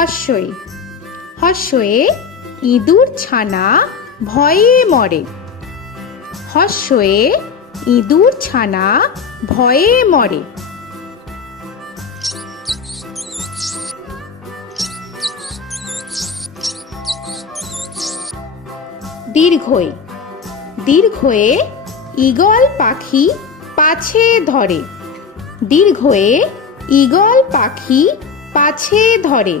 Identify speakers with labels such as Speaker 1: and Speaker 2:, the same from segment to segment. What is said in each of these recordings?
Speaker 1: হর্ষই। হর্ষয়ে ইঁদুর ছানা ভয়ে মরে। হর্ষয়ে ইঁদুর ছানা ভয়ে মরে। দীর্ঘই। দীর্ঘয়ে ঈগল পাখি পাছে ধরে। দীর্ঘয়ে ঈগল পাখি পাছে ধরে।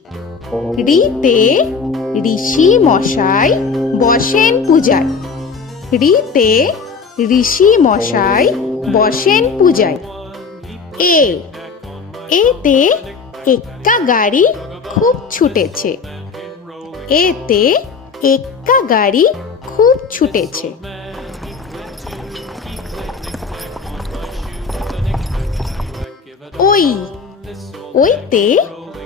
Speaker 1: রিতে ঋষি মশাই বসেন পূজায়। রিতে ঋষি মশাই বসেন পূজায়। এ, এতে এক্কা গাড়ি খুব ছুটেছে। এতে এক্কা গাড়ি খুব ছুটেছে। ওই, ওইতে,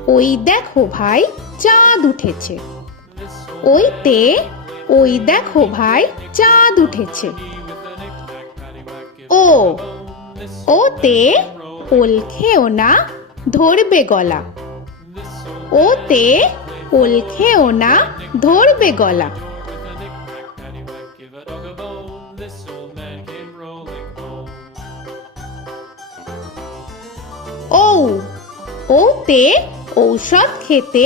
Speaker 1: ওই দেখো ভাই চাঁদ উঠেছে। ওইতে, ওই দেখো ভাই, চাঁদ উঠেছে। ও, ওতে ওল খেও না, ধরবে গলা। ওতে ওল খেও না, ধরবে গলা। ও ওতে ঔষধ খেতে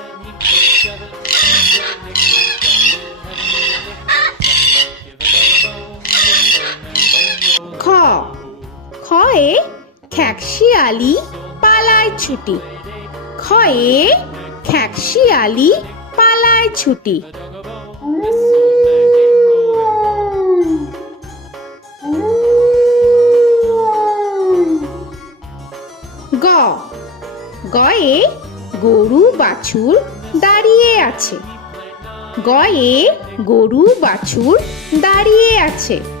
Speaker 1: খ্যাকশিয়ালি পালায় ছুটি। খয়ে খ্যাকশিয়ালি পালায় ছুটি। গ। গয়ে গরু বাছুর দাঁড়িয়ে আছে। গয়ে গরু বাছুর দাঁড়িয়ে আছে।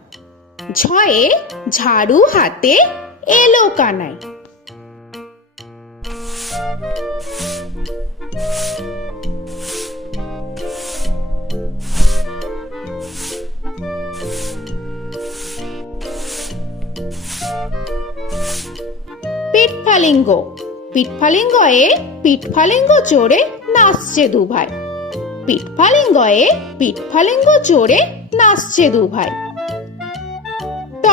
Speaker 1: ঝয়ে ঝাড়ু হাতে এলো কানায়। পিঠফালিঙ্গ। পিঠফালিঙ্গয়ে পিঠফালিঙ্গ চড়ে নাচছে দুভাই। পিঠফালিঙ্গয়ে পিঠফালিঙ্গ চড়ে নাচছে দুভাই।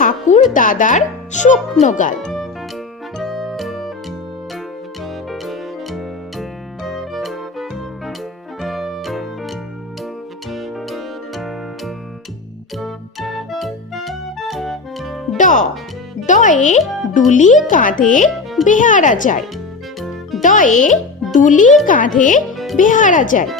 Speaker 1: ঠাকুর দাদার শুকনো গাল ড ডয়ে ডুলি কাঁধে বেহারা যায়। ডয়ে ডুলি কাঁধে বেহারা যায়।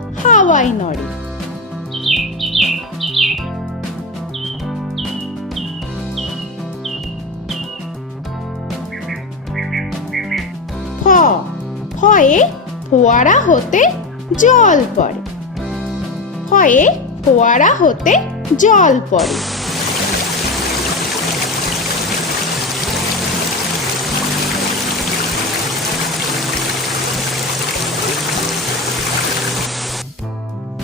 Speaker 1: হাওয়ায় নড়ে ফয়ে ফোয়ারা হতে জল পড়ে। ফয়ে ফোয়ারা হতে জল পড়ে।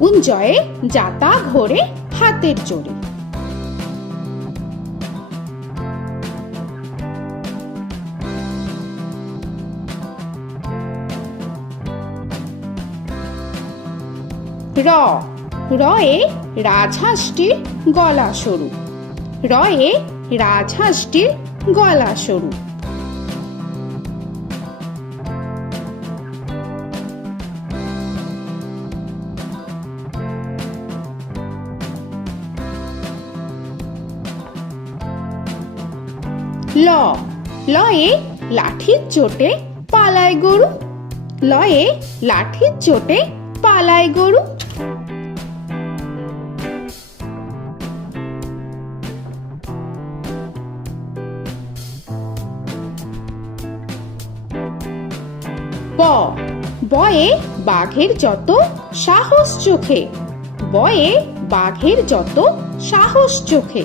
Speaker 1: উঞ্জয়ে যাতা ঘোরে হাতের জোরে। র রয়ে রাজহাঁসটির গলা সরু। রয়ে রাজহাঁসটির গলা সরু। ল। লয়ে লাঠির চোটে পালায় গরু। লয়ে লাঠির চোটে পালায় গরু। ব। বয়ে বাঘের যত সাহস চোখে। বয়ে বাঘের যত সাহস চোখে।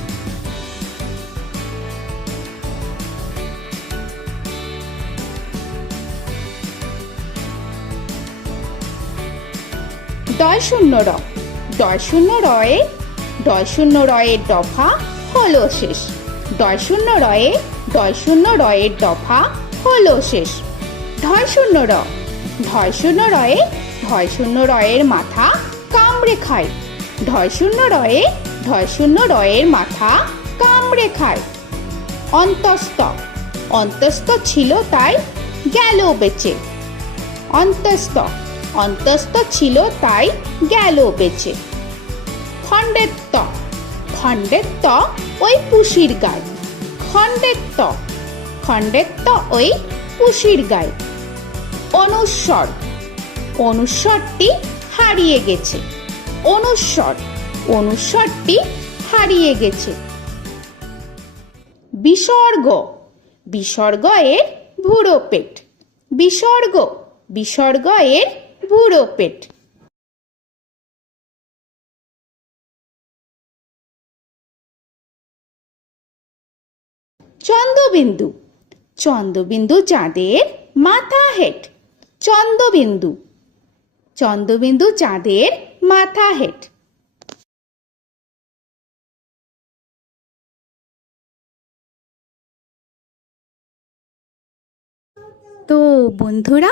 Speaker 1: দয় শূন্য র। দয় শূন্য রয়ে দয় শূন্য রয়ের দফা হলো শেষ। দয় শূন্য রয়ে দয় শূন্য রয়ের দফা হলো শেষ। ঢয় শূন্য র। ঢয় শূন্য রয়ে ঢয় শূন্য রয়ের মাথা কামড়ে খায় ঢয় শূন্য রয়ে ঢয় শূন্য রয়ের মাথা কামড়ে খায় অন্তস্ত অন্তস্ত ছিল তাই গেল বেঁচে। অন্তস্ত অন্তস্ত ছিল তাই গেল বেঁচে। খণ্ডের ত খণ্ডের ত ওই পুষির গায়ে খণ্ডের ত খণ্ডের ত ওই পুষির গায়ে অনুস্বর, অনুস্বরটি হারিয়ে গেছে। অনুস্বর, অনুস্বরটি হারিয়ে গেছে। বিসর্গ বিসর্গ এর ভুড়ো পেট। বিসর্গ বিসর্গ এর বুড়ো পেট। চন্দ্রবিন্দু। চন্দ্রবিন্দু চাঁদের মাথা হেট। চন্দ্রবিন্দু। চন্দ্রবিন্দু চাঁদের মাথা হেট। তো বন্ধুরা